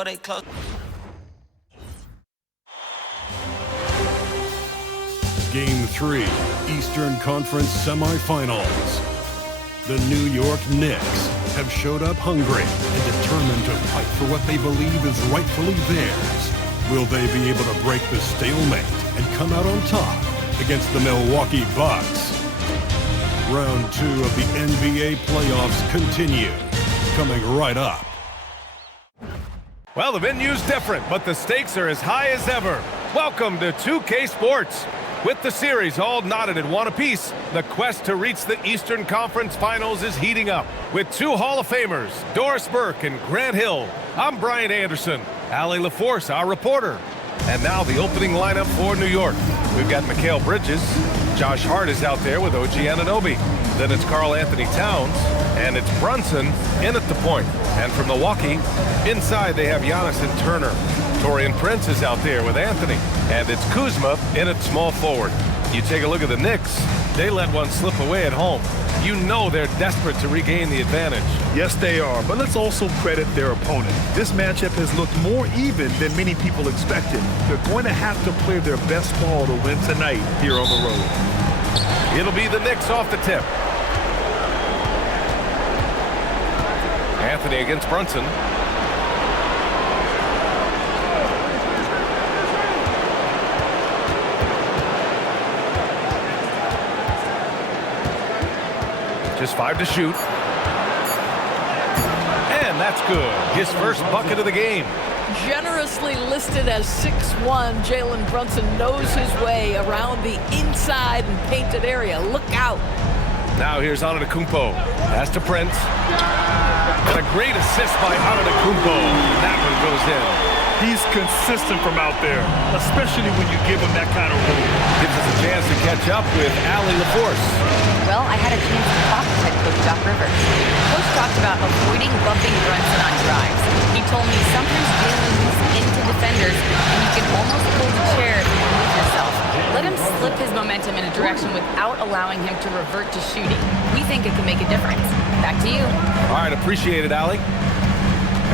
before they close. Game 3, Eastern Conference Semifinals. The New York Knicks have showed up hungry and determined to fight for what they believe is rightfully theirs. Will they be able to break the stalemate and come out on top against the Milwaukee Bucks? Round 2 of the NBA playoffs continue, coming right up. Well, the venue's different, but the stakes are as high as ever. Welcome to 2K Sports. With the series all knotted in one apiece, the quest to reach the Eastern Conference Finals is heating up. With 2 Hall of Famers, Doris Burke and Grant Hill, I'm Brian Anderson, Allie LaForce, our reporter. And now the opening lineup for New York. We've got Mikal Bridges, Josh Hart is out there with OG Anunoby. Then it's Karl Anthony Towns, and it's Brunson in at the point. And from Milwaukee, inside they have Giannis and Turner. Taurean Prince is out there with Anthony, and it's Kuzma in at small forward. You take a look at the Knicks, they let one slip away at home. You know they're desperate to regain the advantage. Yes, they are, but let's also credit their opponent. This matchup has looked more even than many people expected. They're going to have to play their best ball to win tonight here on the road. It'll be the Knicks off the tip. Anthony against Brunson. Just 5 to shoot. And that's good. His first bucket of the game. Generously listed as 6'1", Jalen Brunson knows his way around the inside and painted area. Look out. Now here's Antetokounmpo. Pass to Prince. And a great assist by Antetokounmpo. That one goes in. He's consistent from out there, especially when you give him that kind of room. Gives us a chance to catch up with Allie LaForce. Well, I had a chance to talk to head coach Doc Rivers. Coach talked about avoiding bumping Brunson on drives. He told me sometimes Jalen moves into defenders and you can almost pull the chair if you move yourself. Let him slip his momentum in a direction without allowing him to revert to shooting. We think it can make a difference. Back to you. All right, appreciate it, Allie.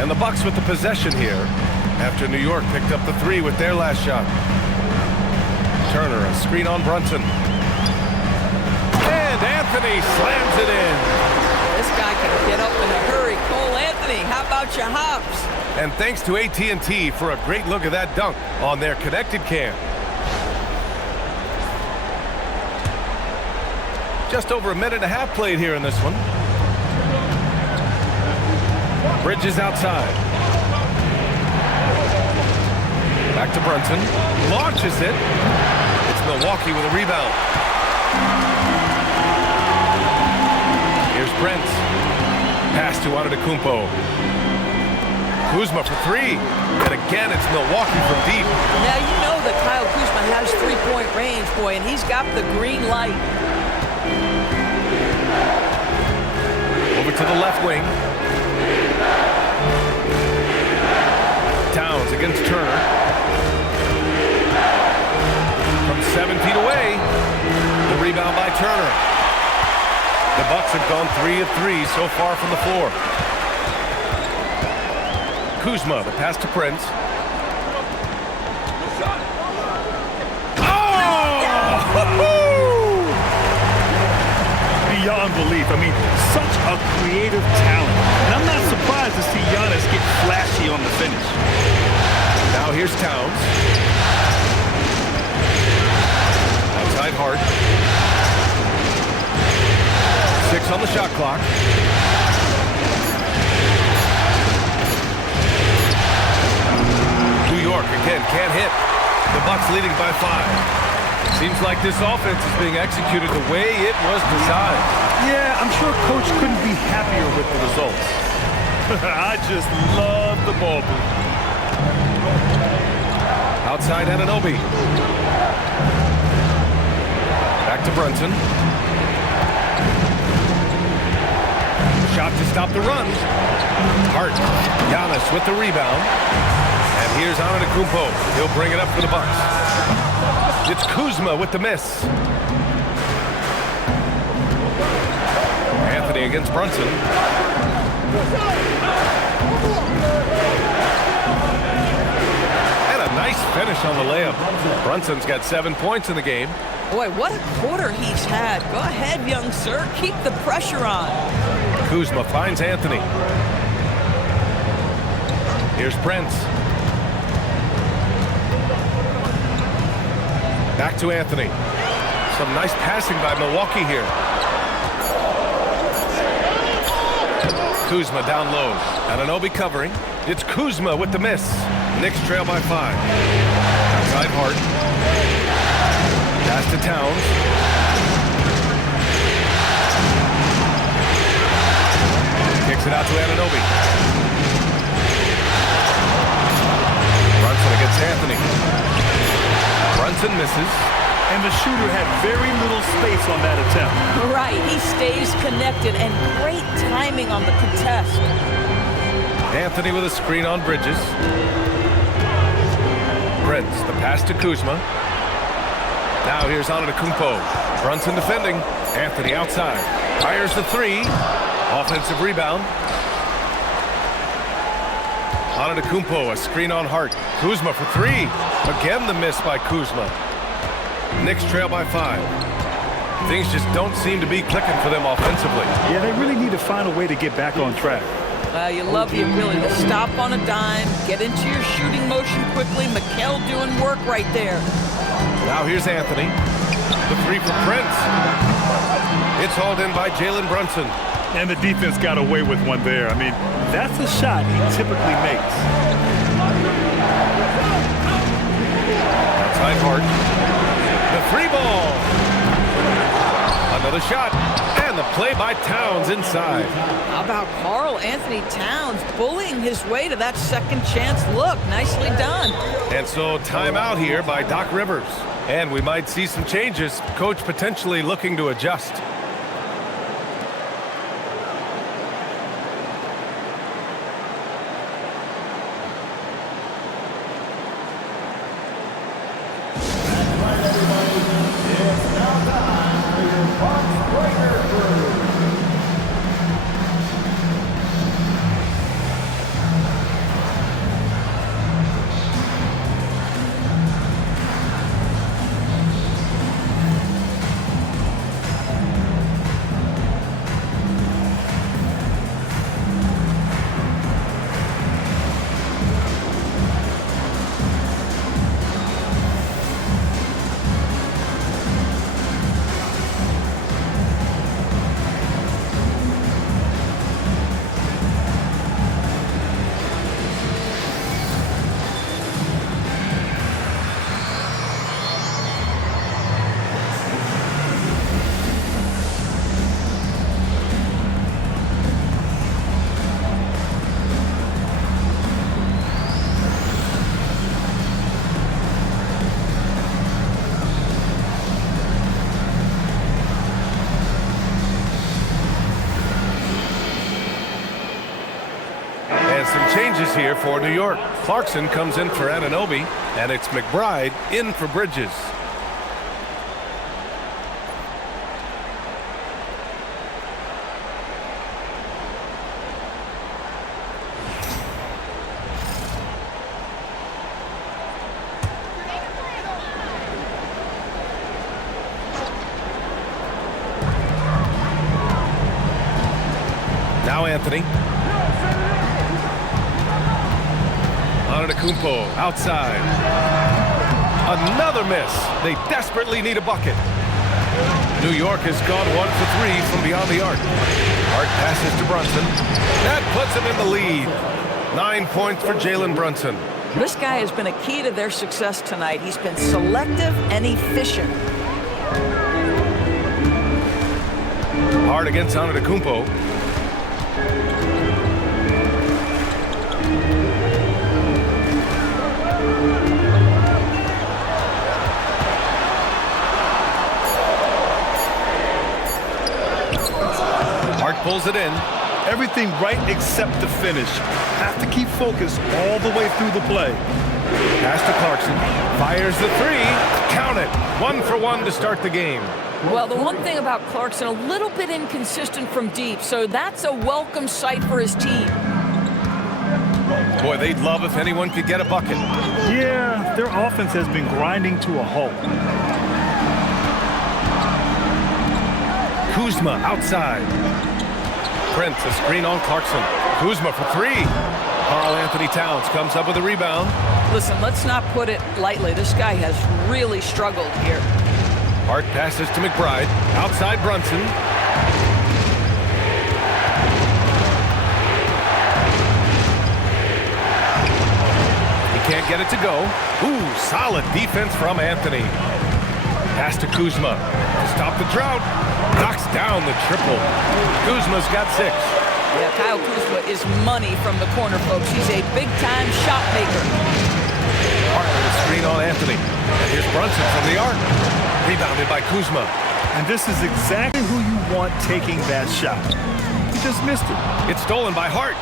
And the Bucks with the possession here after New York picked up the 3 with their last shot. Turner, a screen on Brunson. And Anthony slams it in. This guy can get up in a hurry. Cole Anthony, how about your hops? And thanks to AT&T for a great look at that dunk on their connected cam. Just over a minute and a half played here in this one. Bridges outside. Back to Brunson. Launches it. It's Milwaukee with a rebound. Here's Prince. Pass to Antetokounmpo. Kuzma for 3. And again, it's Milwaukee from deep. Now, you know that Kyle Kuzma has 3-point range, boy, and he's got the green light. Over to the left wing. Towns against Turner. From 7 feet away, the rebound by Turner. The Bucks have gone 3 of 3 so far from the floor. Kuzma, the pass to Prince. Oh! Beyond belief. I mean, such a creative talent. And I'm not surprised to see Giannis get flashy on the finish. Now here's Towns. Outside Hart. 6 on the shot clock. New York again can't hit. The Bucks leading by 5. Seems like this offense is being executed the way it was designed. Yeah, I'm sure Coach couldn't be happier with the results. I just love the ball movement. Outside Anunoby. Back to Brunson. Shot to stop the run. Hart. Giannis with the rebound. And here's Antetokounmpo. He'll bring it up for the Bucks. It's Kuzma with the miss. Anthony against Brunson. finish on the layup. Brunson's got 7 points in the game. Boy, what a quarter he's had. Go ahead, young sir. Keep the pressure on. Kuzma finds Anthony. Here's Prince. Back to Anthony. Some nice passing by Milwaukee here. Kuzma down low. Anunoby covering. It's Kuzma with the miss. Knicks trail by 5. Outside Hart. Pass to Towns. Kicks it out to Anunoby. Brunson against Anthony. Brunson misses. And the shooter had very little space on that attempt. Right, he stays connected, and great timing on the contest. Anthony with a screen on Bridges. Prince, the pass to Kuzma. Now here's Antetokounmpo. Brunson defending. Anthony outside. Fires the 3. Offensive rebound. Antetokounmpo, a screen on Hart. Kuzma for 3. Again the miss by Kuzma. Knicks trail by 5. Things just don't seem to be clicking for them offensively. Yeah, they really need to find a way to get back on track. You love the ability to stop on a dime, get into your shooting motion quickly. Mikal doing work right there. Now here's Anthony. The 3 for Prince. It's hauled in by Jalen Brunson. And the defense got away with one there. I mean, that's a shot he typically makes. Outside Hart. The 3 ball. Another shot. And the play by Towns inside. How about Karl Anthony Towns bullying his way to that second chance look? Nicely done. And so timeout here by Doc Rivers. And we might see some changes. Coach potentially looking to adjust. Changes here for New York. Clarkson comes in for Anunoby, and it's McBride in for Bridges. Now Anthony. Antetokounmpo outside. Another miss. They desperately need a bucket. New York has gone 1 for 3 from beyond the arc. Hart passes to Brunson. That puts him in the lead. 9 points for Jalen Brunson. This guy has been a key to their success tonight. He's been selective and efficient. Hart against Antetokounmpo. Hart pulls it in. Everything right except the finish. Have to keep focused all the way through the play. Pass to Clarkson. Fires the 3. Count it. 1 for 1 to start the game. Well, the one thing about Clarkson, a little bit inconsistent from deep, so that's a welcome sight for his team. Boy, they'd love if anyone could get a bucket. Yeah, their offense has been grinding to a halt. Kuzma outside. Prince, a screen on Clarkson. Kuzma for three. Karl-Anthony Towns comes up with a rebound. Listen, let's not put it lightly. This guy has really struggled here. Hart passes to McBride. Outside Brunson. He can't get it to go. Ooh, solid defense from Anthony. Pass to Kuzma to stop the drought. Knocks down the triple. Kuzma's got 6. Yeah, Kyle Kuzma is money from the corner, folks. He's a big-time shot maker. Hart with a screen on Anthony. And here's Brunson from the arc. Rebounded by Kuzma. And this is exactly who you want taking that shot. He just missed it. It's stolen by Hart.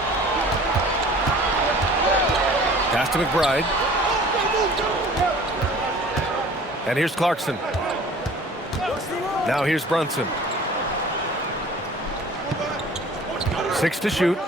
Pass to McBride. And here's Clarkson. Now here's Brunson. 6 to shoot.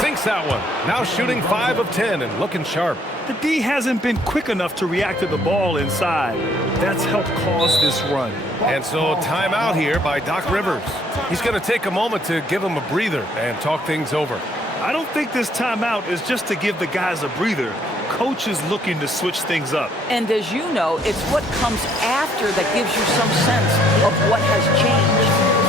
Sinks that one. Now shooting 5 of 10 and looking sharp. The D hasn't been quick enough to react to the ball inside. That's helped cause this run. And so timeout here by Doc Rivers. He's going to take a moment to give him a breather and talk things over. I don't think this timeout is just to give the guys a breather. Coach is looking to switch things up. And as you know, it's what comes after that gives you some sense of what has changed.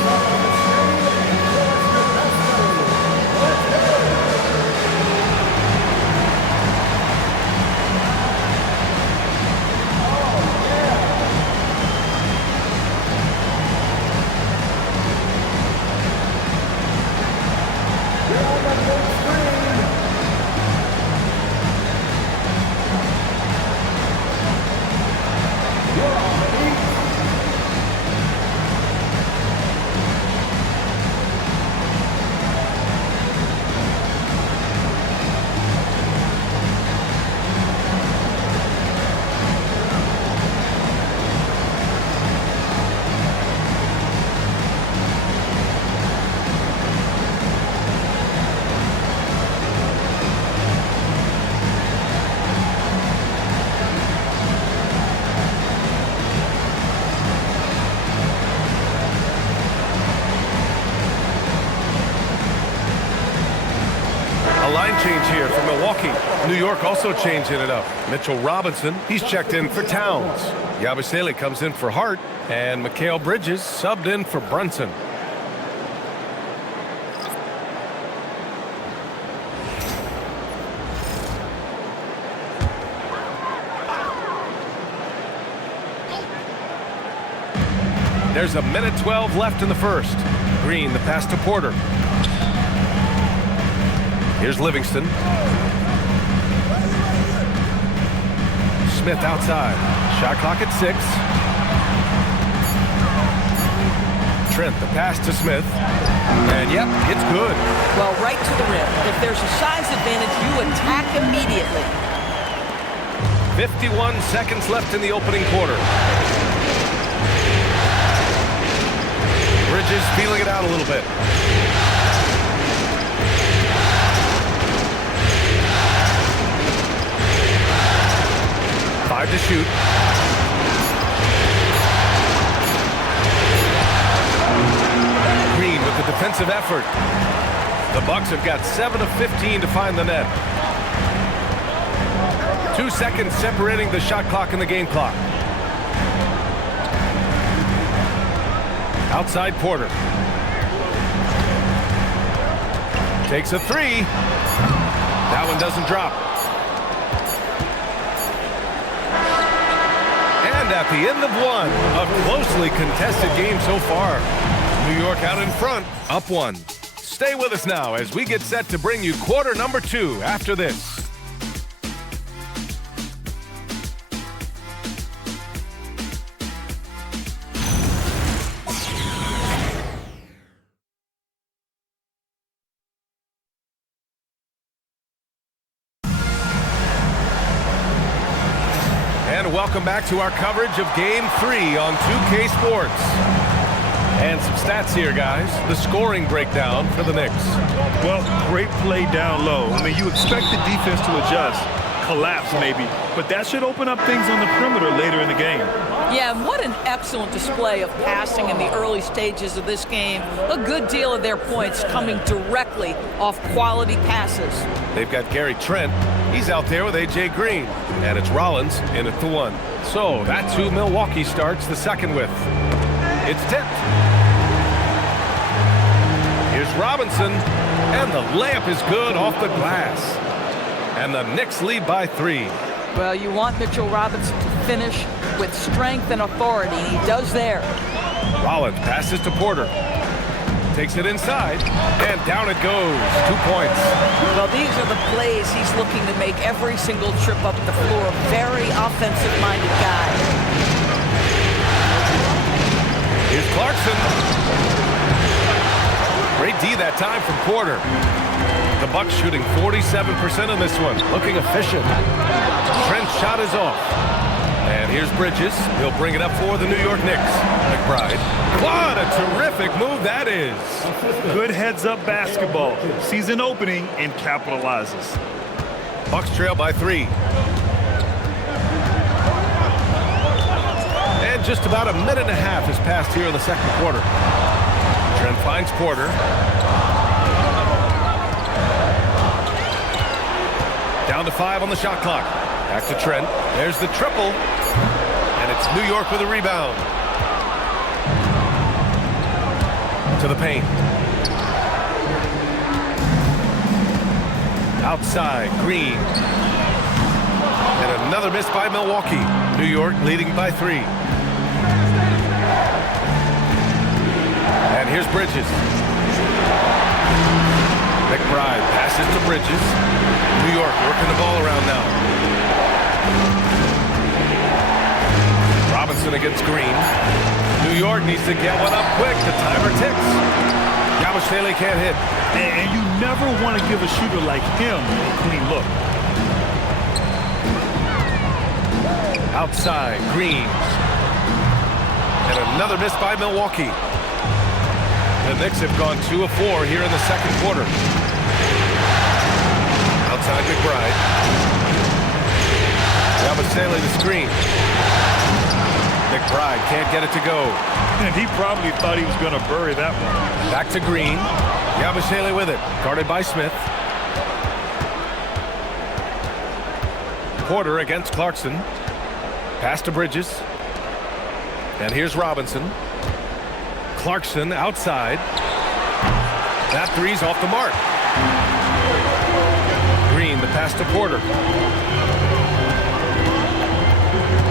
Change here for Milwaukee. New York also changing it up. Mitchell Robinson, he's checked in for Towns. Yabusele comes in for Hart, and Mikal Bridges subbed in for Brunson. There's a minute 12 left in the first. Green, the pass to Porter. Here's Livingston. Smith outside. Shot clock at 6. Trent, the pass to Smith. And yep, it's good. Well, right to the rim. If there's a size advantage, you attack immediately. 51 seconds left in the opening quarter. Bridges feeling it out a little bit. 5 to shoot. Green with the defensive effort. The Bucks have got 7 of 15 to find the net. 2 seconds separating the shot clock and the game clock. Outside Porter. Takes a 3. That one doesn't drop. And at the end of one, a closely contested game so far. New York out in front, up 1. Stay with us now as we get set to bring you quarter number 2 after this. Welcome back to our coverage of Game 3 on 2K Sports. And some stats here, guys. The scoring breakdown for the Knicks. Well, great play down low. I mean, you expect the defense to adjust, collapse maybe, but that should open up things on the perimeter later in the game. Yeah, and what an excellent display of passing in the early stages of this game. A good deal of their points coming directly off quality passes. They've got Gary Trent. He's out there with A.J. Green. And it's Rollins in at the 1. So that's who Milwaukee starts the second with. It's tipped. Here's Robinson. And the layup is good off the glass. And the Knicks lead by 3. Well, you want Mitchell Robinson to finish with strength and authority. He does there. Rollins passes to Porter. Takes it inside, and down it goes. 2 points. Well, these are the plays he's looking to make every single trip up the floor. Very offensive-minded guy. Here's Clarkson. Great D that time from Porter. The Bucks shooting 47% in this one. Looking efficient. Trent's shot is off. And here's Bridges. He'll bring it up for the New York Knicks. McBride. What a terrific move that is. Good heads-up basketball. Sees an opening and capitalizes. Bucks trail by 3. And just about a minute and a half has passed here in the second quarter. Trent finds Porter. Down to 5 on the shot clock. Back to Trent. There's the triple. And it's New York with a rebound. To the paint. Outside, Green. And another miss by Milwaukee. New York leading by 3. And here's Bridges. McBride passes to Bridges. New York working the ball around now. Robinson against Green. New York needs to get one up quick. The timer ticks. Yabusele can't hit. And you never want to give a shooter like him a clean look. Outside, Green. And another miss by Milwaukee. The Knicks have gone 2 of 4 here in the second quarter. Outside McBride. Yabusele the screen. McBride can't get it to go. And he probably thought he was going to bury that one. Back to Green. Yabusele with it. Guarded by Smith. Porter against Clarkson. Pass to Bridges. And here's Robinson. Clarkson outside. That three's off the mark. Green, the pass to Porter.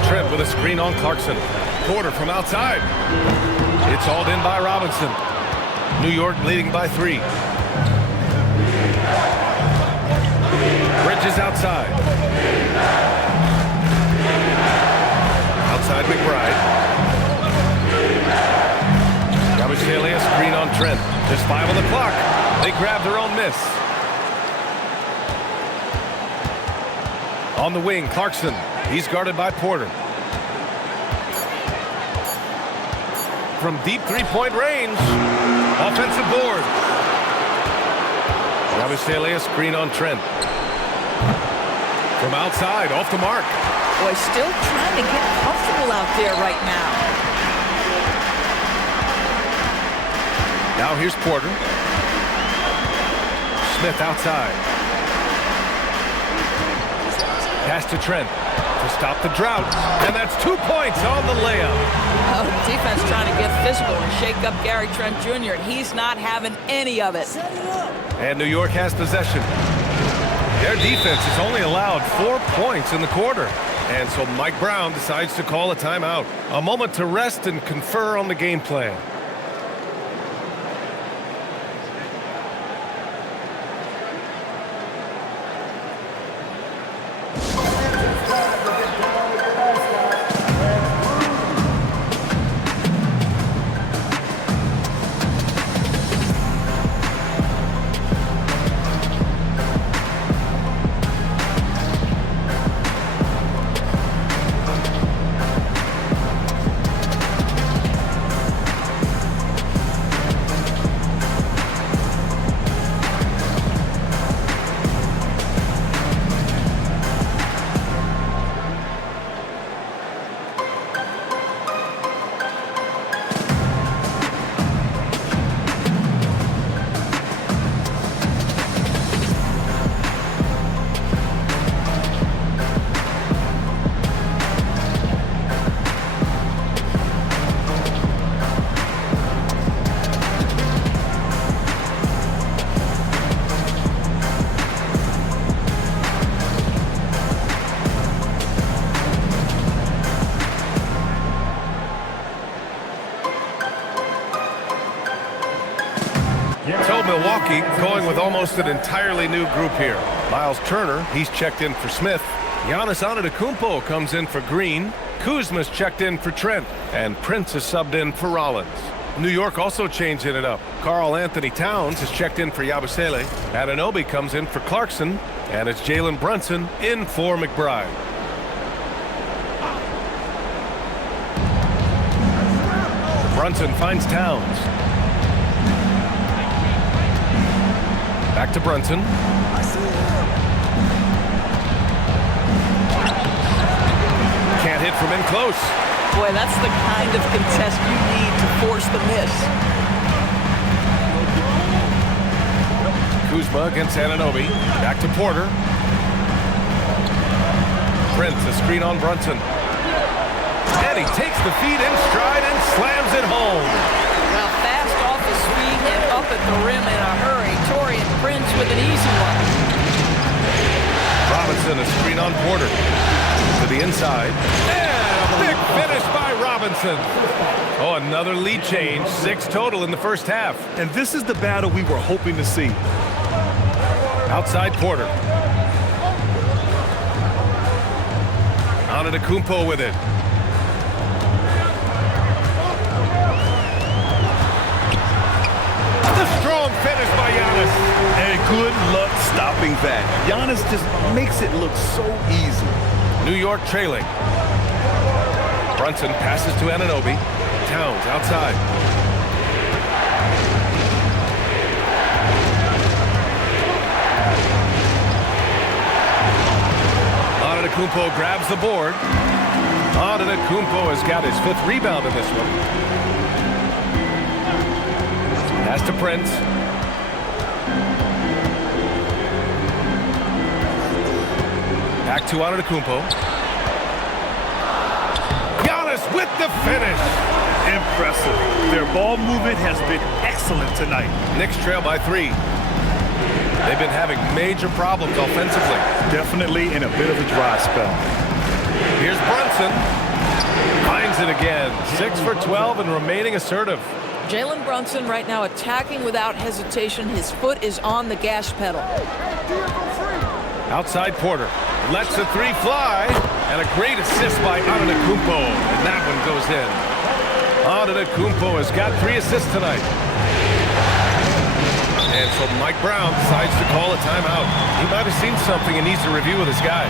Trent with a screen on Clarkson. Porter from outside. It's hauled in by Robinson. New York leading by 3. Bridges outside. Outside McBride. Yabusele a screen on Trent. Just 5 on the clock. They grab their own miss. On the wing, Clarkson. He's guarded by Porter. From deep three-point range. Offensive board. Yabusele a screen on Trent. From outside, off the mark. Boy, still trying to get comfortable out there right now. Now here's Porter. Smith outside. Pass to Trent to stop the drought. And that's 2 points on the layup. Oh, defense trying to get physical and shake up Gary Trent Jr. and he's not having any of it. And New York has possession. Their defense has only allowed 4 points in the quarter. And so Mike Brown decides to call a timeout. A moment to rest and confer on the game plan. going with almost an entirely new group here. Miles Turner, he's checked in for Smith. Giannis Antetokounmpo comes in for Green. Kuzma's checked in for Trent. And Prince is subbed in for Rollins. New York also changing it up. Karl Anthony Towns is checked in for Yabusele. Anunoby comes in for Clarkson. And it's Jalen Brunson in for McBride. Brunson finds Towns. Back to Brunson. Can't hit from in close. Boy, that's the kind of contest you need to force the miss. Kuzma against Anunoby. Back to Porter. Prince, a screen on Brunson. And he takes the feed in stride and slams it home. Now fast off his feet and up at the rim in a hurry. Taurean Prince with an easy one. Robinson, a screen on Porter. To the inside. And a big finish by Robinson. Oh, another lead change. 6 total in the first half. And this is the battle we were hoping to see. Outside Porter. Antetokounmpo with it. The strong finish by Giannis. And good luck stopping that. Giannis just makes it look so easy. New York trailing. Brunson passes to Anunoby. Towns outside. Antetokounmpo grabs the board. Antetokounmpo has got his 5th rebound in this one. Pass to Prince. Back to Antetokounmpo. Giannis with the finish. Impressive. Their ball movement has been excellent tonight. Knicks trail by 3. They've been having major problems offensively. Definitely in a bit of a dry spell. Here's Brunson. Finds it again. 6 for 12 and remaining assertive. Jalen Brunson right now attacking without hesitation. His foot is on the gas pedal. Outside Porter. Lets the 3 fly. And a great assist by Antetokounmpo. And that one goes in. Antetokounmpo has got 3 assists tonight. And so Mike Brown decides to call a timeout. He might have seen something and needs to review with his guys.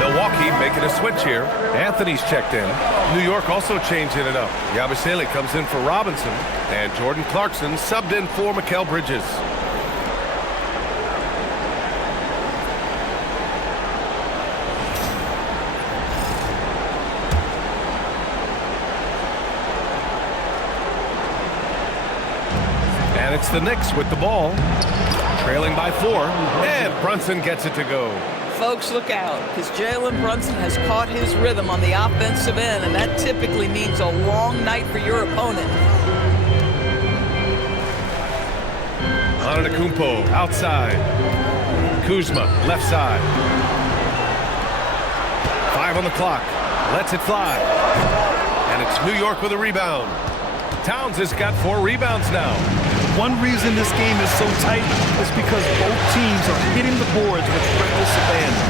Milwaukee making a switch here. Anthony's checked in. New York also changing it up. Yabusele comes in for Robinson. And Jordan Clarkson subbed in for Mikal Bridges. And it's the Knicks with the ball. Trailing by 4. And Brunson gets it to go. Folks, look out, because Jalen Brunson has caught his rhythm on the offensive end, and that typically means a long night for your opponent. Antetokounmpo outside. Kuzma left side. 5 on the clock. Lets it fly. And it's New York with a rebound. Towns has got 4 rebounds now. One reason this game is so tight is because both teams are hitting the boards with reckless abandon.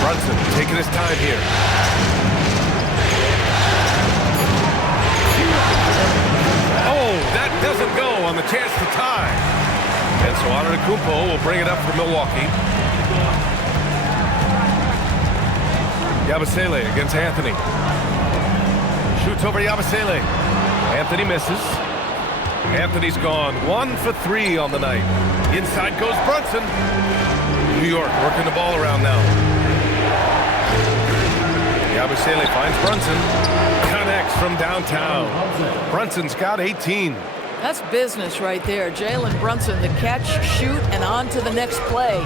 Brunson taking his time here. Oh, that doesn't go on the chance to tie. And so Antetokounmpo will bring it up for Milwaukee. Yabusele against Anthony. Shoots over Yabusele. Anthony misses. Anthony's gone 1 for 3 on the night. Inside goes Brunson. New York working the ball around now. Yabusele finds Brunson. Connects from downtown. Brunson's got 18. That's business right there. Jalen Brunson, the catch, shoot, and on to the next play.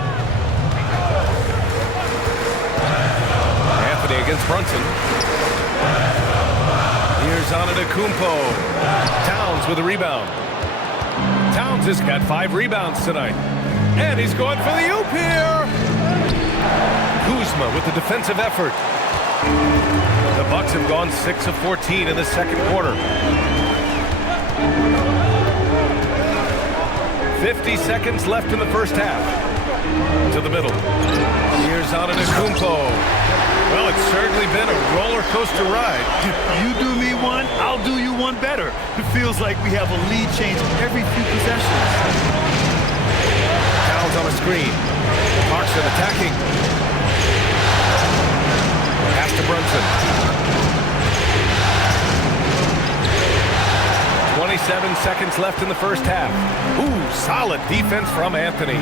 Anthony against Brunson. Here's Antetokounmpo. Towns with a rebound. Towns has got 5 rebounds tonight. And he's going for the oop here. Kuzma with the defensive effort. The Bucks have gone 6 of 14 in the second quarter. 50 seconds left in the first half. To the middle. Here's Antetokounmpo. Well, it's certainly been a roller coaster ride. If you do me one, I'll do you one better. It feels like we have a lead change every few possessions. Towns on a screen. Clarkson attacking. Pass to Brunson. 27 seconds left in the first half. Ooh, solid defense from Anthony.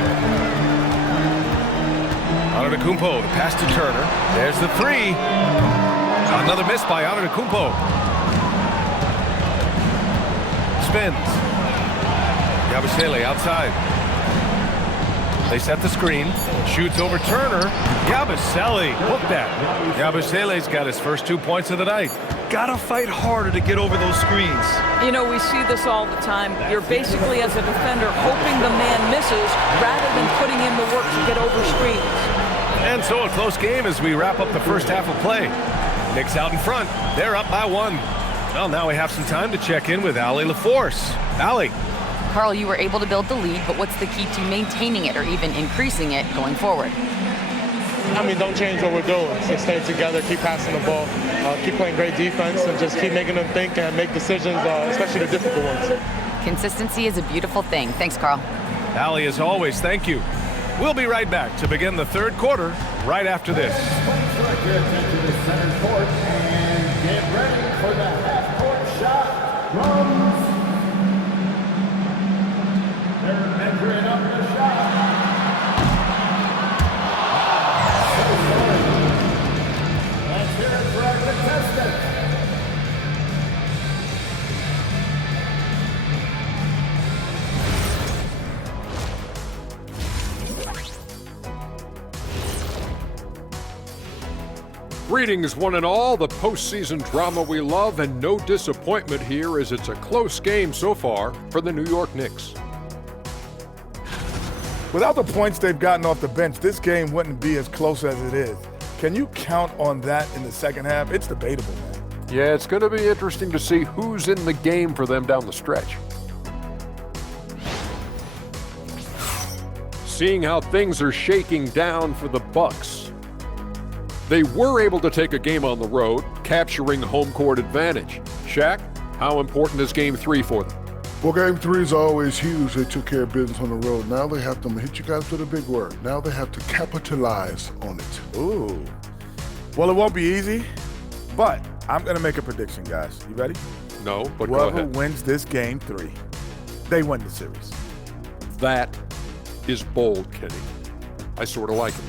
Antetokounmpo, the pass to Turner. There's the 3. Another miss by Antetokounmpo. Spins. Yabusele outside. They set the screen. Shoots over Turner. Yabusele hooked that. Yabusele's got his first 2 points of the night. Gotta fight harder to get over those screens. You know, we see this all the time. You're basically, as a defender, hoping the man misses rather than putting in the work to get over screens. And so a close game as we wrap up the first half of play. Knicks out in front. They're up by 1. Well, now we have some time to check in with Allie LaForce. Allie. Carl, you were able to build the lead, but what's the key to maintaining it or even increasing it going forward? I mean, don't change what we're doing. Just stay together, keep passing the ball, keep playing great defense, and just keep making them think and make decisions, especially the difficult ones. Consistency is a beautiful thing. Thanks, Carl. Allie, as always, thank you. We'll be right back to begin the third quarter right after this. Get ready for the half-court shot from... They're measuring up the shot. Let's hear it for our contestant. Greetings, one and all. The postseason drama we love, and no disappointment here as it's a close game so far for the New York Knicks. Without the points they've gotten off the bench, this game wouldn't be as close as it is. Can you count on that in the second half? It's debatable, man. Yeah, it's going to be interesting to see who's in the game for them down the stretch. Seeing how things are shaking down for the Bucks. They were able to take a game on the road, capturing home court advantage. Shaq, how important is Game 3 for them? Well, Game 3 is always huge. They took care of business on the road. Now they have to hit you guys with a big word. Now they have to capitalize on it. Ooh. Well, it won't be easy, but I'm going to make a prediction, guys. You ready? No, but go Whoever ahead. wins this Game 3, they win the series. That is bold, Kenny. I sort of like it.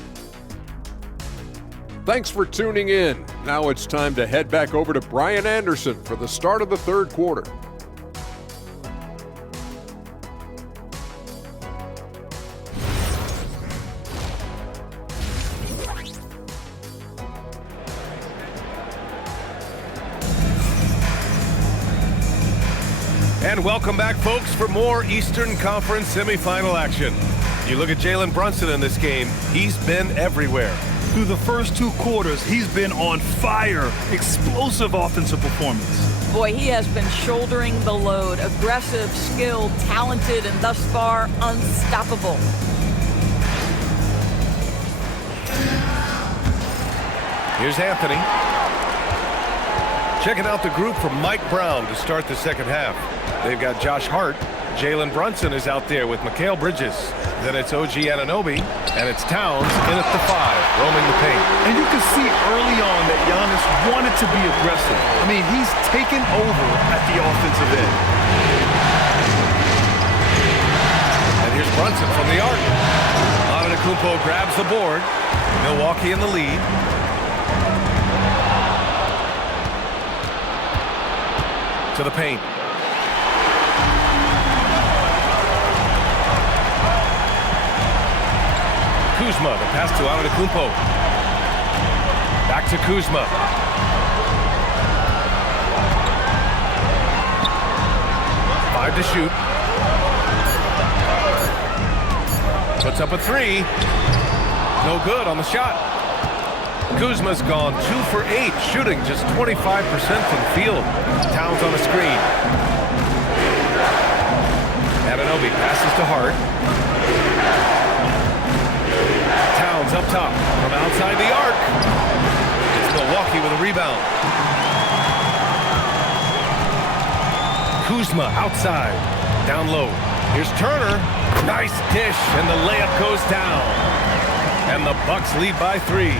Thanks for tuning in. Now it's time to head back over to Brian Anderson for the start of the third quarter. And welcome back, folks, for more Eastern Conference semifinal action. You look at Jalen Brunson in this game, he's been everywhere. Through the first 2 quarters, he's been on fire. Explosive offensive performance. Boy, he has been shouldering the load. Aggressive, skilled, talented, and thus far, unstoppable. Here's Anthony. Checking out the group from Mike Brown to start the second half. They've got Josh Hart. Jalen Brunson is out there with Mikal Bridges. Then it's OG Anunoby, and it's Towns in at the 5, roaming the paint. And you can see early on that Giannis wanted to be aggressive. I mean, he's taken over at the offensive end. And here's Brunson from the arc. Antetokounmpo grabs the board. Milwaukee in the lead. To the paint. Kuzma, the pass to Antetokounmpo. Back to Kuzma. Five to shoot. Puts up a 3. No good on the shot. Kuzma's gone 2 for 8, shooting just 25% from the field. Towns on the screen. Anunoby passes to Hart. Towns up top from outside the arc. It's Milwaukee with a rebound. Kuzma outside. Down low. Here's Turner. Nice dish, and the layup goes down. And the Bucks lead by 3.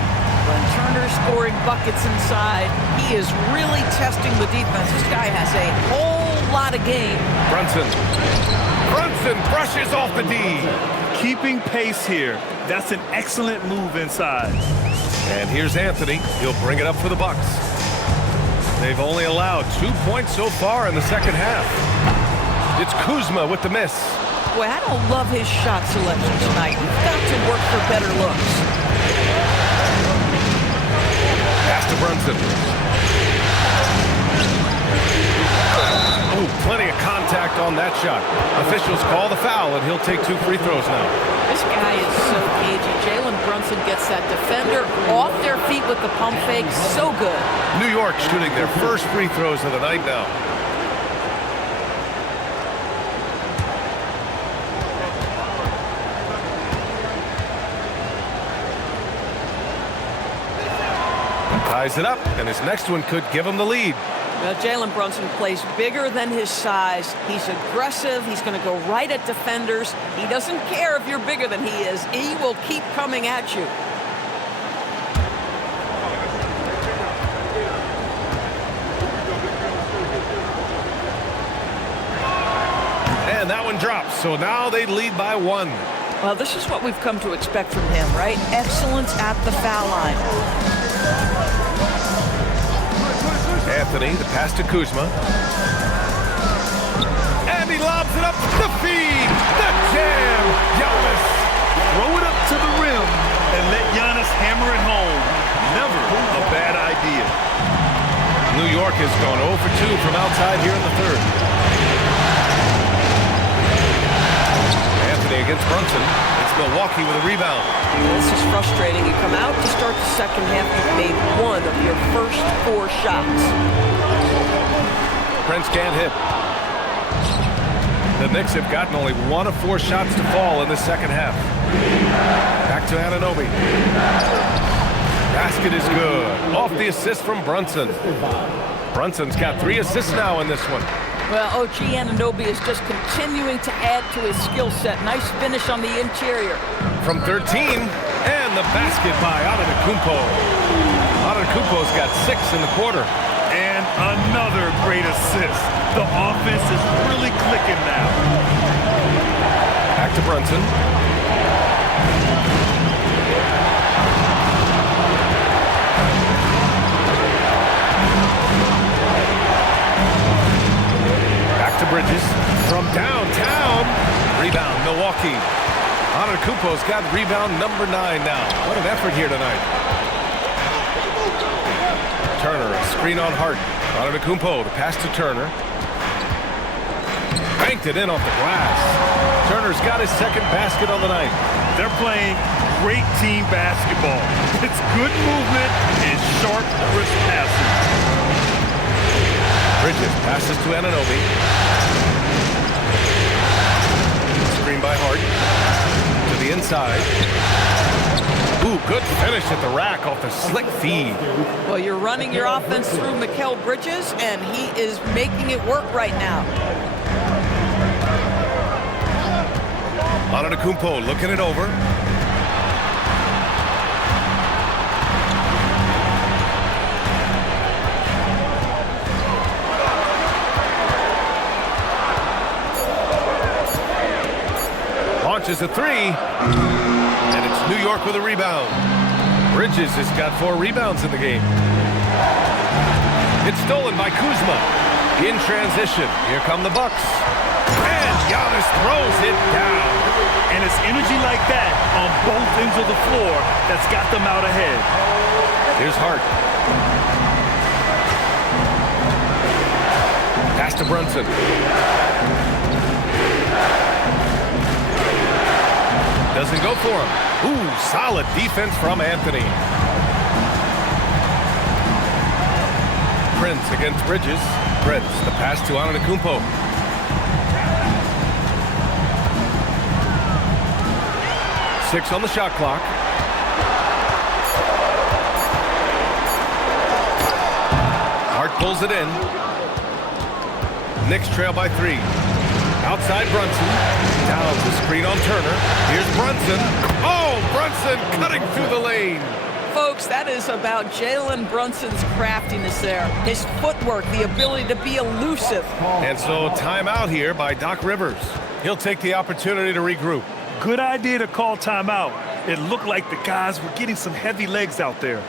When Turner's scoring buckets inside, he is really testing the defense. This guy has a whole lot of game. Brunson brushes off the D. Keeping pace here. That's an excellent move inside. And here's Anthony. He'll bring it up for the Bucks. They've only allowed 2 points so far in the second half. It's Kuzma with the miss. Boy, I don't love his shot selection tonight. We've got to work for better looks. Pass to Brunson. Oh, plenty of contact on that shot. Officials call the foul, and he'll take 2 free throws now. This guy is so cagey. Jalen Brunson gets that defender off their feet with the pump fake. So good. New York shooting their first free throws of the night now. Ties it up, and his next one could give him the lead. Well, Jalen Brunson plays bigger than his size. He's aggressive. He's going to go right at defenders. He doesn't care if you're bigger than he is. He will keep coming at you. And that one drops, so now they lead by 1. Well, this is what we've come to expect from him, right? Excellence at the foul line. Anthony, the pass to Kuzma. And he lobs it up the feed. The jam. Giannis. Throw it up to the rim and let Giannis hammer it home. Never a bad idea. New York has gone 0 for 2 from outside here in the third. Anthony against Brunson. It's Milwaukee with a rebound. This is frustrating. You come out to start the second half, you've made 1 of your first 4 shots. Prince can't hit. The Knicks have gotten only 1 of 4 shots to fall in the second half. Back to Anunoby. Basket is good. Off the assist from Brunson. Brunson's got 3 assists now in this one. Well, OG Anunoby is just continuing to add to his skill set. Nice finish on the interior. From 13, and the basket by Antetokounmpo. Antetokounmpo's got 6 in the quarter. And another great assist. The offense is really clicking now. Back to Brunson. To Bridges from downtown. Rebound, Milwaukee. Antetokounmpo's got rebound number 9 now. What an effort here tonight. Turner, a screen on Hart. Antetokounmpo, the pass to Turner. Banked it in off the glass. Turner's got his second basket on the night. They're playing great team basketball. It's good movement and sharp, crisp passing. Bridges passes to Anunoby. Screen by Hart. To the inside. Ooh, good finish at the rack off the slick feed. Well, you're running your offense through Mikal Bridges, and he is making it work right now. Antetokounmpo looking it over. Launches a three. And it's New York with a rebound. Bridges has got 4 rebounds in the game. It's stolen by Kuzma. In transition, here come the Bucks. And Giannis throws it down. And it's energy like that on both ends of the floor that's got them out ahead. Here's Hart. Pass to Brunson. Doesn't go for him. Ooh, solid defense from Anthony. Prince against Bridges. Prince, the pass to Antetokounmpo. Six on the shot clock. Hart pulls it in. Knicks trail by 3. Outside Brunson. Down the screen on Turner. Here's Brunson. Oh, Brunson cutting through the lane. Folks, that is about Jalen Brunson's craftiness there. His footwork, the ability to be elusive. And so timeout here by Doc Rivers. He'll take the opportunity to regroup. Good idea to call timeout. It looked like the guys were getting some heavy legs out there.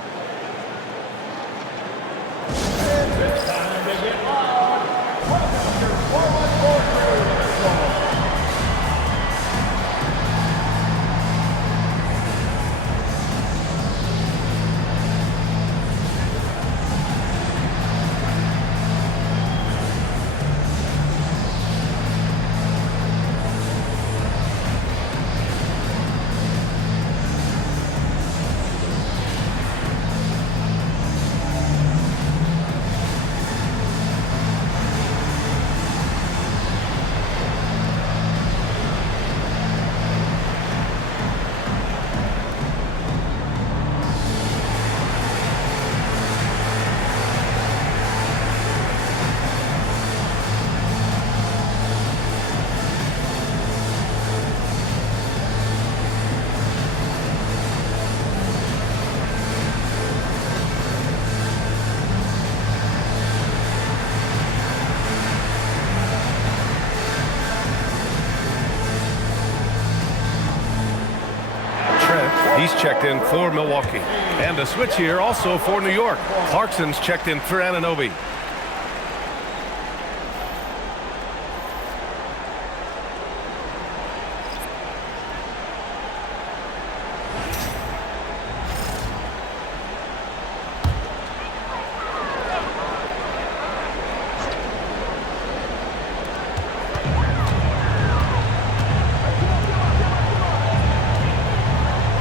He's checked in for Milwaukee. And a switch here also for New York. Clarkson's checked in for Anunoby.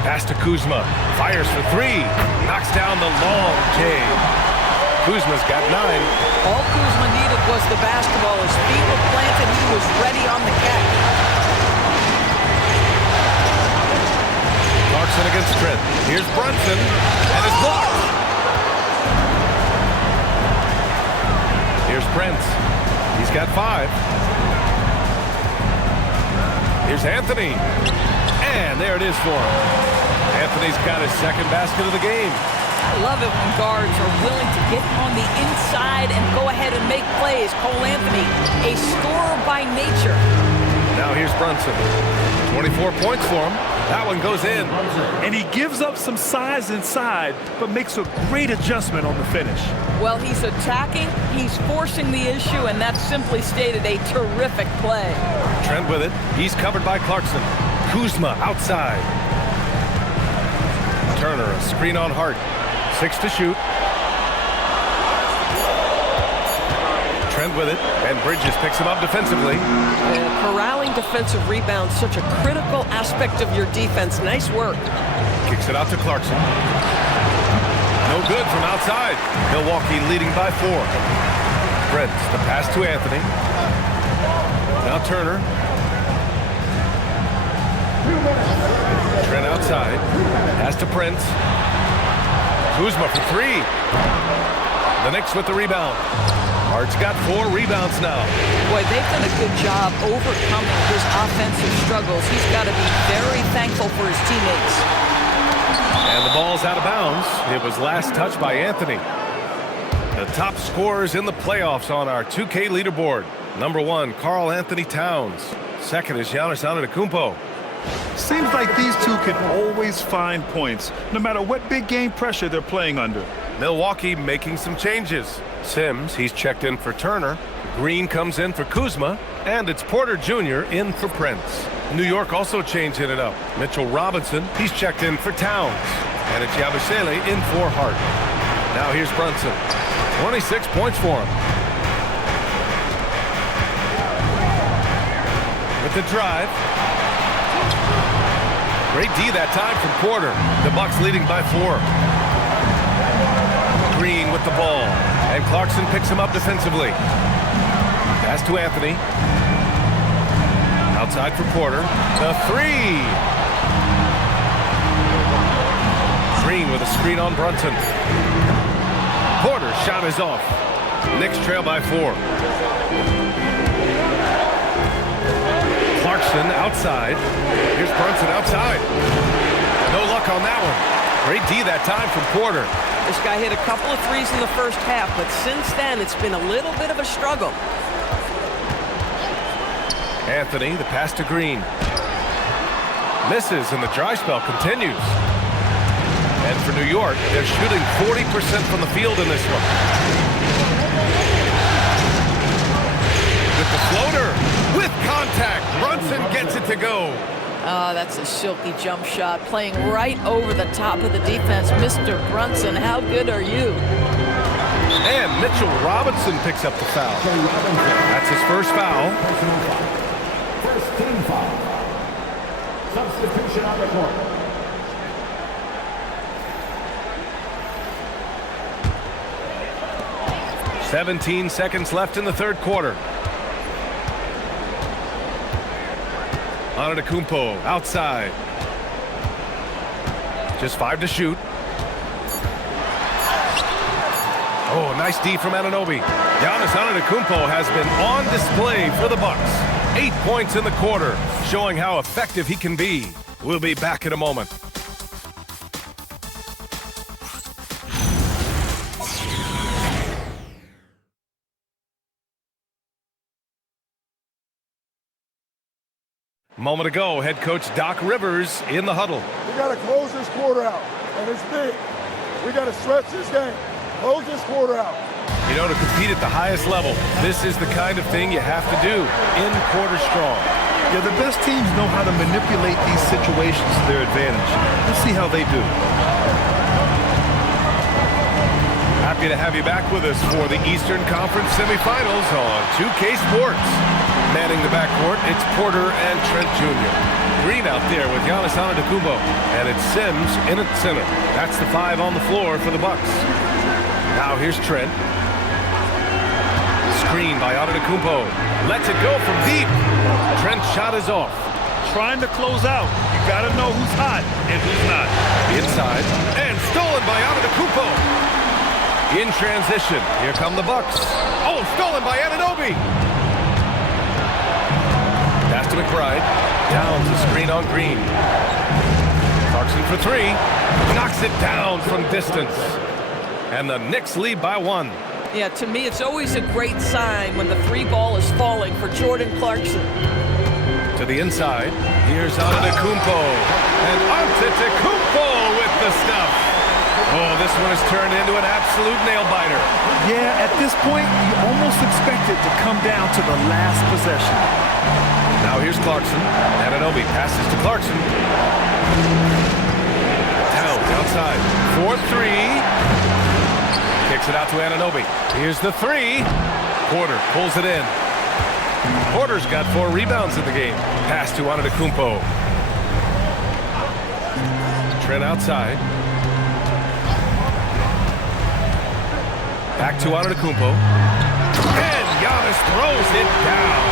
Pass to Kuzma. Fires for 3. Knocks down the long J. Kuzma's got 9. All Kuzma needed was the basketball. His feet were planted. He was ready on the catch. Clarkson against Trent. Here's Brunson. And it's blocked. Here's Prince. He's got 5. Here's Anthony. And there it is for him. Anthony's got his second basket of the game. I love it when guards are willing to get on the inside and go ahead and make plays. Cole Anthony, a scorer by nature. Now here's Brunson. 24 points for him. That one goes in. And he gives up some size inside, but makes a great adjustment on the finish. Well, he's attacking, he's forcing the issue, and that's simply stated a terrific play. Trent with it. He's covered by Clarkson. Kuzma outside. Turner, a screen on Hart. 6 to shoot. Trent with it, and Bridges picks him up defensively. And corralling defensive rebounds, such a critical aspect of your defense. Nice work. Kicks it out to Clarkson. No good from outside. Milwaukee leading by 4. Prince, the pass to Anthony. Now Turner. Trent outside. Pass to Prince. Kuzma for 3. The Knicks with the rebound. Hart's got 4 rebounds now. Boy, they've done a good job overcoming his offensive struggles. He's got to be very thankful for his teammates. And the ball's out of bounds. It was last touched by Anthony. The top scorers in the playoffs on our 2K leaderboard. Number 1, Karl Anthony Towns. Second is Giannis Antetokounmpo. Seems like these two can always find points, no matter what big game pressure they're playing under. Milwaukee making some changes. Sims, he's checked in for Turner. Green comes in for Kuzma. And it's Porter Jr. in for Prince. New York also changing it up. Mitchell Robinson, he's checked in for Towns. And it's Yabusele in for Hart. Now here's Brunson. 26 points for him. With the drive. Great D that time from Porter. The Bucks leading by 4. Green with the ball. And Clarkson picks him up defensively. Pass to Anthony. Outside for Porter. The 3. Green with a screen on Brunson. Porter's shot is off. Knicks trail by 4. Clarkson outside. Here's Brunson outside. No luck on that one. Great D that time from Porter. This guy hit a couple of threes in the first half, but since then it's been a little bit of a struggle. Anthony, the pass to Green. Misses, and the dry spell continues. And for New York, they're shooting 40% from the field in this one. With the floater, with contact, Brunson gets it to go. Oh, that's a silky jump shot, playing right over the top of the defense. Mr. Brunson, how good are you? And Mitchell Robinson picks up the foul. That's his first foul. First team foul. Substitution on the court. "17 seconds left in the third quarter. Antetokounmpo outside. Just 5 to shoot. Oh, nice D from Anunoby. Giannis Antetokounmpo has been on display for the Bucks. 8 points in the quarter, showing how effective he can be. We'll be back in a moment. Moment ago, head coach Doc Rivers in the huddle. We got to close this quarter out, and it's big. We got to stretch this game. Close this quarter out. You know, to compete at the highest level, this is the kind of thing you have to do in quarter strong. Yeah, the best teams know how to manipulate these situations to their advantage. Let's see how they do. Happy to have you back with us for the Eastern Conference Semifinals on 2K Sports. Manning the backcourt, it's Porter and Trent Jr. Green out there with Giannis Antetokounmpo, and it's Sims in at center. That's the 5 on the floor for the Bucks. Now here's Trent. Screen by Antetokounmpo. Lets it go from deep. Trent's shot is off. Trying to close out. You got to know who's hot and who's not. Inside, and stolen by Antetokounmpo. In transition, here come the Bucks. Oh, stolen by Anunoby. Pass to McBride. Down to screen on Green. Clarkson for 3. Knocks it down from distance. And the Knicks lead by 1. Yeah, to me, it's always a great sign when the 3 ball is falling for Jordan Clarkson. To the inside. Here's Antetokounmpo. And Antetokounmpo with the stuff. Oh, this one has turned into an absolute nail-biter. Yeah, at this point, you almost expect it to come down to the last possession. Now here's Clarkson. Anunoby passes to Clarkson. Towns outside. 4-3. Kicks it out to Anunoby. Here's the 3. Porter pulls it in. Porter's got 4 rebounds in the game. Pass to Antetokounmpo. Trent outside. Back to Antetokounmpo. And Giannis throws it down.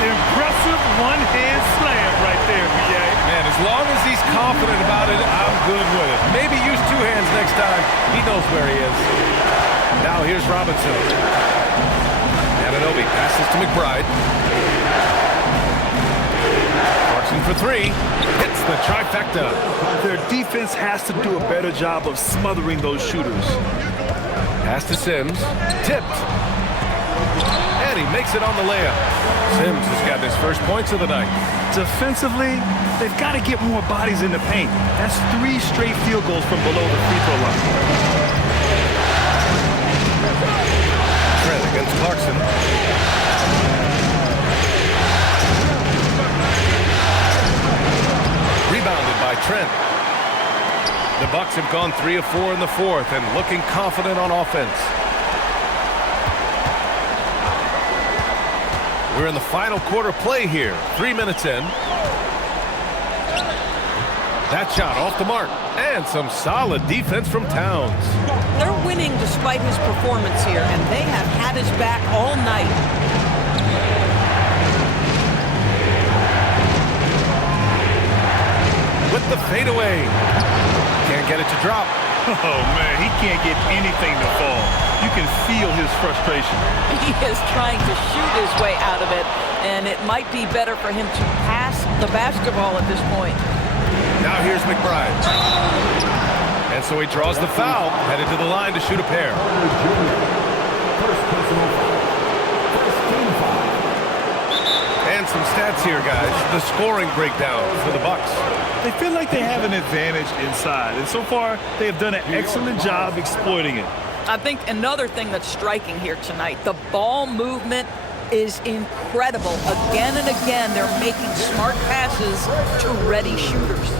Impressive one-hand slam right there, B.A. Man, as long as he's confident about it, I'm good with it. Maybe use 2 hands next time. He knows where he is. Now here's Robinson. Anunoby passes to McBride. Clarkson for 3. Hits the trifecta. Their defense has to do a better job of smothering those shooters. Pass to Sims. Tipped. And he makes it on the layup. Sims has got his first points of the night. Defensively, they've got to get more bodies in the paint. That's 3 straight field goals from below the free throw line. Trent against Clarkson. Rebounded by Trent. The Bucks have gone 3 of 4 in the 4th and looking confident on offense. We're in the final quarter play here. 3 minutes in. That shot off the mark. And some solid defense from Towns. They're winning despite his performance here, and they have had his back all night. With the fadeaway. Can't get it to drop. Oh, man, he can't get anything to fall. You can feel his frustration. He is trying to shoot his way out of it, and it might be better for him to pass the basketball at this point. Now here's McBride. And so he draws the foul, headed to the line to shoot a pair. And some stats here, guys. The scoring breakdown for the Bucks. They feel like they have an advantage inside, and so far they have done an excellent job exploiting it. I think another thing that's striking here tonight, the ball movement is incredible. Again and again, they're making smart passes to ready shooters.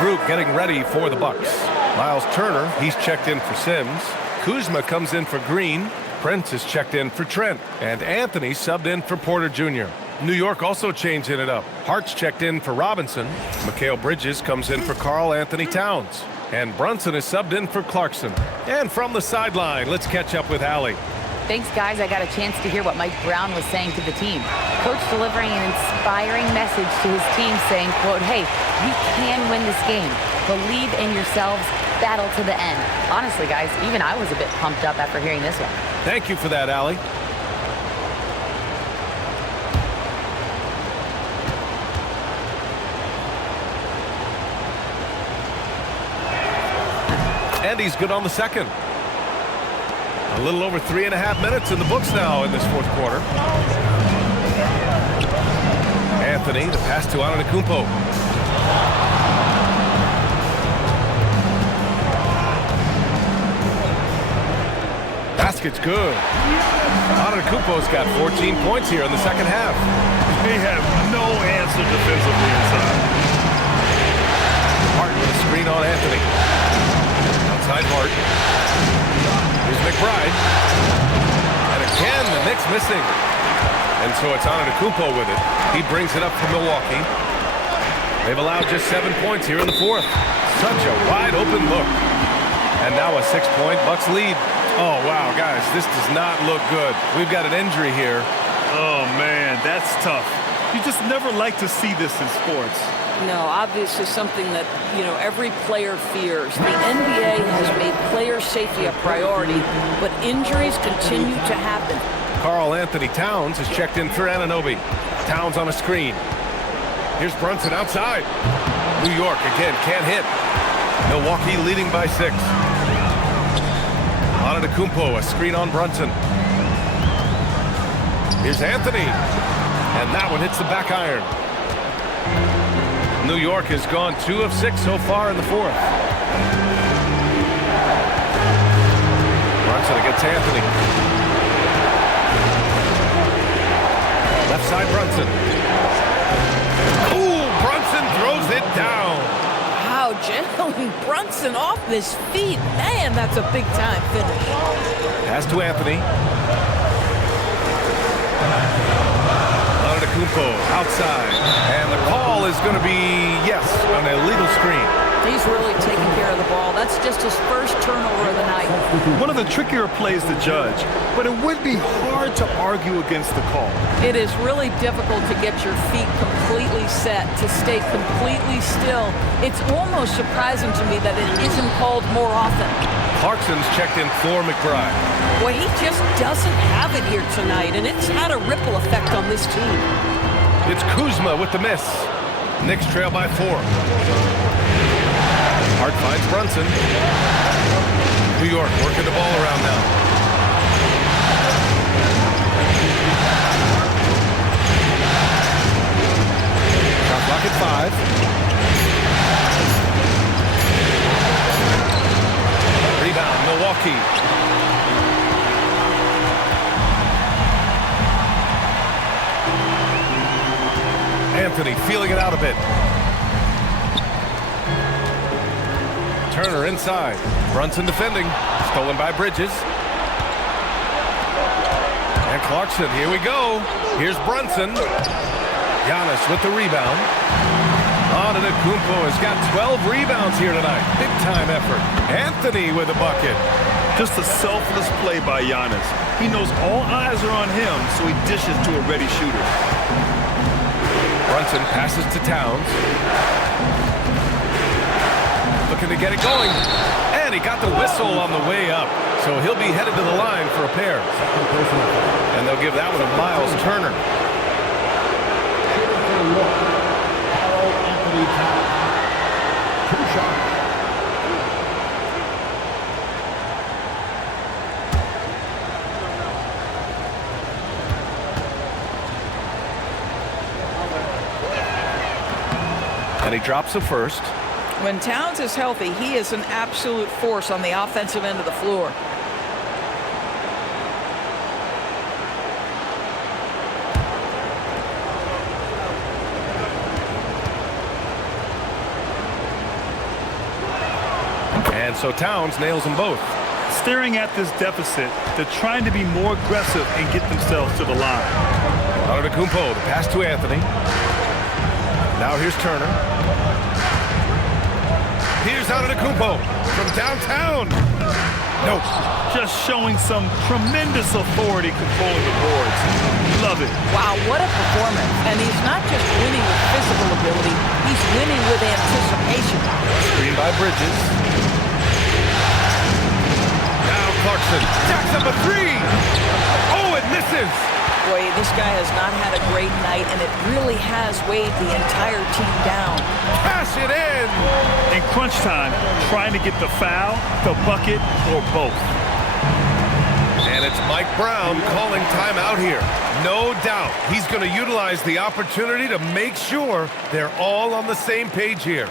Group getting ready for the Bucks. Miles Turner, he's checked in for Sims. Kuzma comes in for Green. Prince is checked in for Trent. And Anthony subbed in for Porter Jr. New York also changing it up. Hart's checked in for Robinson. Mikal Bridges comes in for Karl Anthony Towns. And Brunson is subbed in for Clarkson. And from the sideline, let's catch up with Allie. Thanks, guys. I got a chance to hear what Mike Brown was saying to the team. Coach delivering an inspiring message to his team saying, quote, hey, we can win this game. Believe in yourselves. Battle to the end. Honestly, guys, even I was a bit pumped up after hearing this one. Thank you for that, Allie. And he's good on the second. A little over 3.5 minutes in the books now in this 4th quarter. Anthony, the pass to Antetokounmpo. Basket's good. Antetokounmpo's got 14 points here in the second half. They have no answer defensively inside. Hart with a screen on Anthony. Outside Hart. Here's McBride. And again, the Knicks missing. And so it's Antetokounmpo with it. He brings it up for Milwaukee. They've allowed just 7 points here in the 4th. Such a wide open look. And now a 6-point Bucks lead. Oh, wow, guys, this does not look good. We've got an injury here. Oh, man, that's tough. You just never like to see this in sports. No, obviously something that, every player fears. The NBA has made player safety a priority, but injuries continue to happen. Karl Anthony Towns is checked in for Anunoby. Towns on a screen. Here's Brunson outside. New York again can't hit. Milwaukee leading by 6. Antetokounmpo, a screen on Brunson. Here's Anthony. And that one hits the back iron. New York has gone 2 of 6 so far in the 4th. Brunson against Anthony. Left side Brunson. Ooh, Brunson throws it down. Wow, Jalen Brunson off his feet. Man, that's a big-time finish. Pass to Anthony. Antetokounmpo outside. And the call is going to be, yes, an illegal screen. He's really taking care of the ball. That's just his first turnover of the night. One of the trickier plays to judge, but it would be hard to argue against the call. It is really difficult to get your feet completely set, to stay completely still. It's almost surprising to me that it isn't called more often. Clarkson's checked in for McBride. Boy, he just doesn't have it here tonight, and it's had a ripple effect on this team. It's Kuzma with the miss. Knicks trail by 4. Hart finds Brunson. New York working the ball around now. Shot clock at 5. Rebound, Milwaukee. Anthony feeling it out a bit. Turner inside. Brunson defending. Stolen by Bridges. And Clarkson, here we go. Here's Brunson. Giannis with the rebound. Antetokounmpo has got 12 rebounds here tonight. Big time effort. Anthony with a bucket. Just a selfless play by Giannis. He knows all eyes are on him, so he dishes to a ready shooter. Brunson passes to Towns. Looking to get it going. And he got the whistle on the way up. So he'll be headed to the line for a pair. And they'll give that one to Miles Turner. And he drops the first. When Towns is healthy, he is an absolute force on the offensive end of the floor. And so Towns nails them both. Staring at this deficit, they're trying to be more aggressive and get themselves to the line. Antetokounmpo, the pass to Anthony. Now here's Turner. Here's Antetokounmpo from downtown. Nope. Just showing some tremendous authority controlling the boards. Love it. Wow, what a performance. And he's not just winning with physical ability, he's winning with anticipation. Screen by Bridges. Now Clarkson jacks up a 3. Oh, it misses. Boy, this guy has not had a great night, and it really has weighed the entire team down. Cash it in. In crunch time, trying to get the foul, the bucket, or both. And it's Mike Brown calling timeout here. No doubt he's going to utilize the opportunity to make sure they're all on the same page here.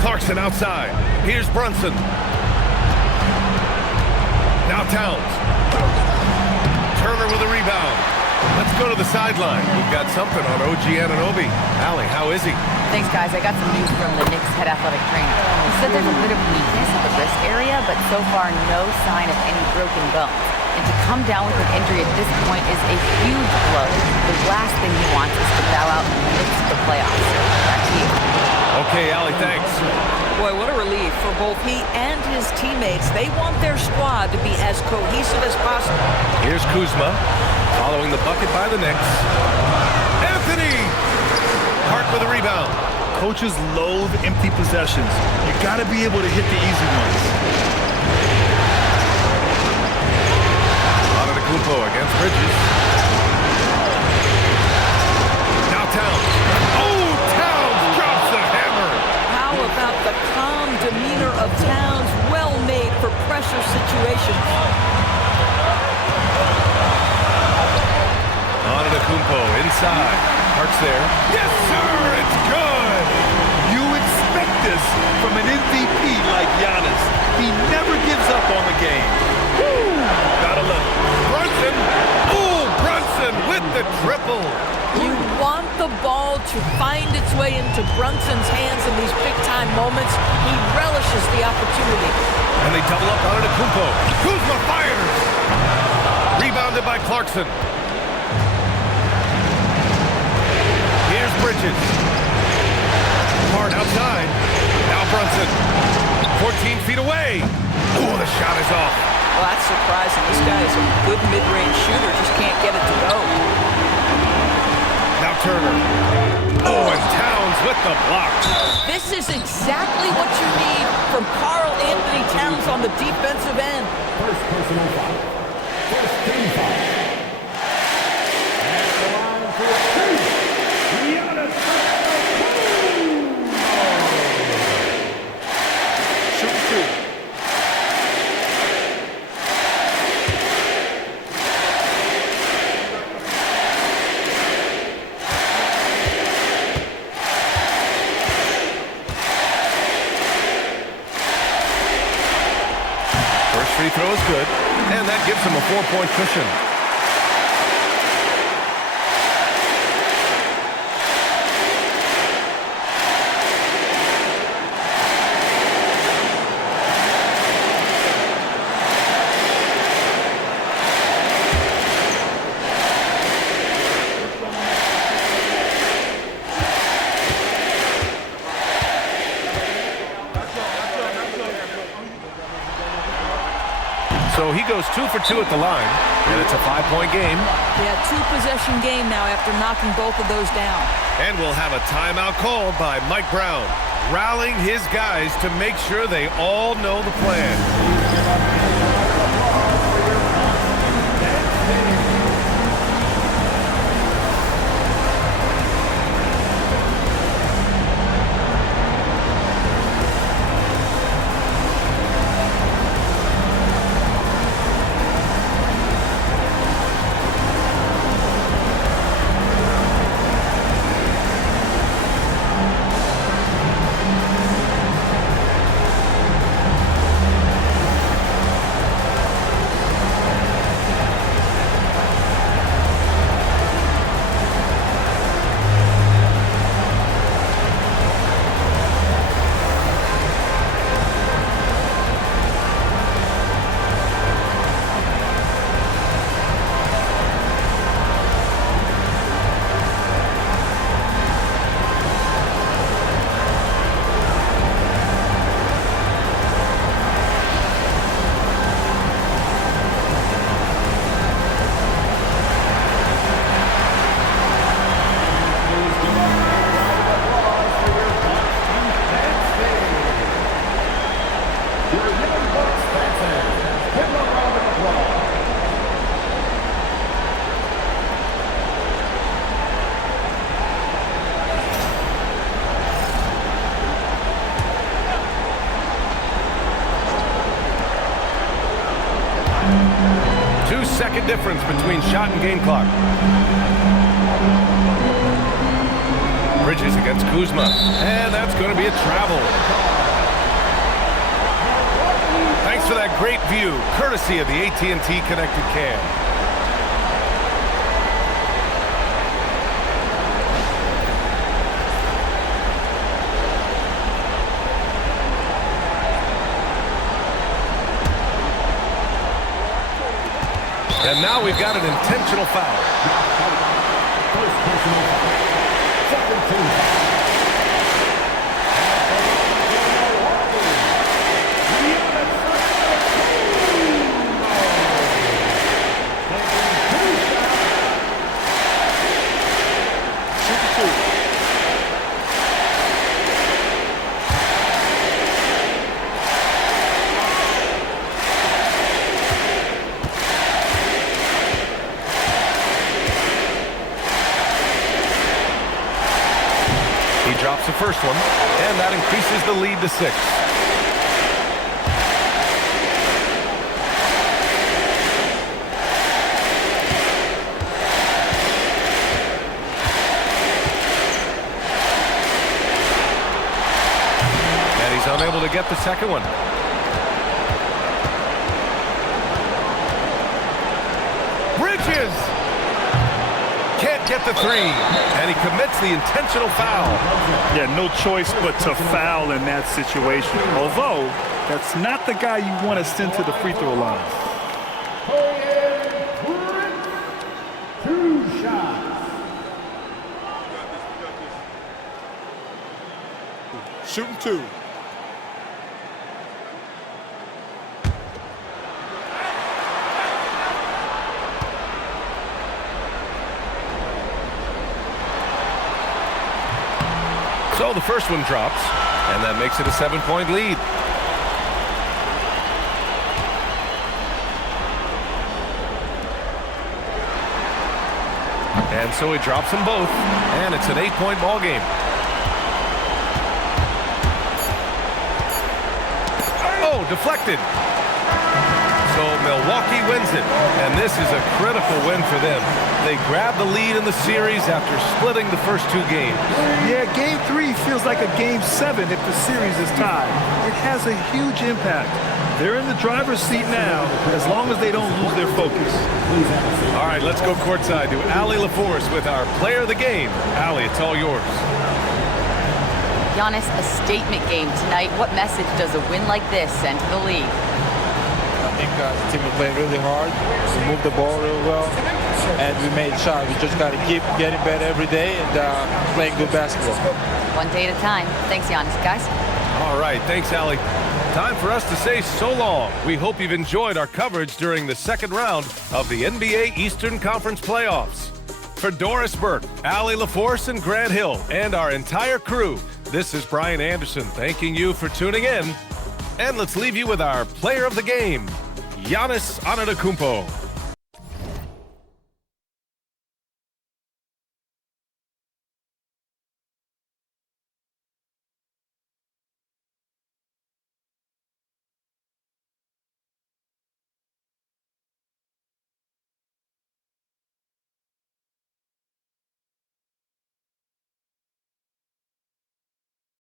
Clarkson outside. Here's Brunson. Now Towns. Turner with a rebound. Let's go to the sideline. We've got something on OG Anunoby. Allie, how is he? Thanks, guys. I got some news from the Knicks head athletic trainer. He said there's a bit of weakness at the wrist area, but so far no sign of any broken bones. And to come down with an injury at this point is a huge blow. The last thing he wants is to bow out in the midst of the playoffs. Back to you. Okay, Allie, thanks. Boy, what a relief for both he and his teammates. They want their squad to be as cohesive as possible. Here's Kuzma, following the bucket by the Knicks. Anthony! Hart with a rebound. Coaches loathe empty possessions. You got to be able to hit the easy ones. Antetokounmpo against Bridges. Now Towns. Oh, Towns drops the hammer. How about the calm demeanor of Towns? Well made for pressure situations. Antetokounmpo inside. Hart's there. Yes, sir, it's good. You expect this from an MVP like Giannis. He never gives up on the game. Woo! Gotta love it. Brunson. Oh, Brunson with the triple. You want the ball to find its way into Brunson's hands in these big-time moments. He relishes the opportunity. And they double up on Antetokounmpo. Kuzma fires. Rebounded by Clarkson. Here's Bridges. Hart outside. Now Brunson. 14 feet away. Oh, the shot is off. Well, that's surprising. This guy is a good mid-range shooter, just can't get it to go. Now Turner. Oh, and Towns with the block. This is exactly what you need from Karl Anthony Towns on the defensive end. First personal foul. First team foul. At the line for two. Giannis. Shoot two. First free throw is good, and that gives him a 4-point cushion. So he goes 2 for 2 at the line, and it's a 5-point game. Yeah, two-possession game now after knocking both of those down. And we'll have a timeout called by Mike Brown, rallying his guys to make sure they all know the plan. Second difference between shot and game clock. Bridges against Kuzma, and that's going to be a travel. for that great view, courtesy of the AT&T Connected Cam. And now we've got an intentional foul. First personal foul. Second team foul. Drops the first one, and that increases the lead to 6. And he's unable to get the second one. Bridges! Can't get the 3, and he commits the intentional foul. Yeah, no choice but to foul in that situation. Although, that's not the guy you want to send to the free throw line. 2 shots. Shooting 2. So the first one drops, and that makes it a 7-point lead. And so he drops them both, and it's an 8-point ball game. Oh, deflected. So Milwaukee wins it, and this is a critical win for them. They grab the lead in the series after splitting the first 2 games. Yeah, Game 3 feels like a Game 7 if the series is tied. It has a huge impact. They're in the driver's seat now, as long as they don't lose their focus. All right, let's go courtside to Allie LaForce with our player of the game. Allie, it's all yours. Giannis, a statement game tonight. What message does a win like this send to the league? I think the team is playing really hard. We moved the ball real well, and we made shots. We just got to keep getting better every day and playing good basketball. One day at a time. Thanks, Giannis, guys. All right, thanks, Allie. Time for us to say so long. We hope you've enjoyed our coverage during the second round of the NBA Eastern Conference Playoffs. For Doris Burke, Allie LaForce, and Grant Hill, and our entire crew, this is Brian Anderson thanking you for tuning in. And let's leave you with our player of the game, Giannis Antetokounmpo.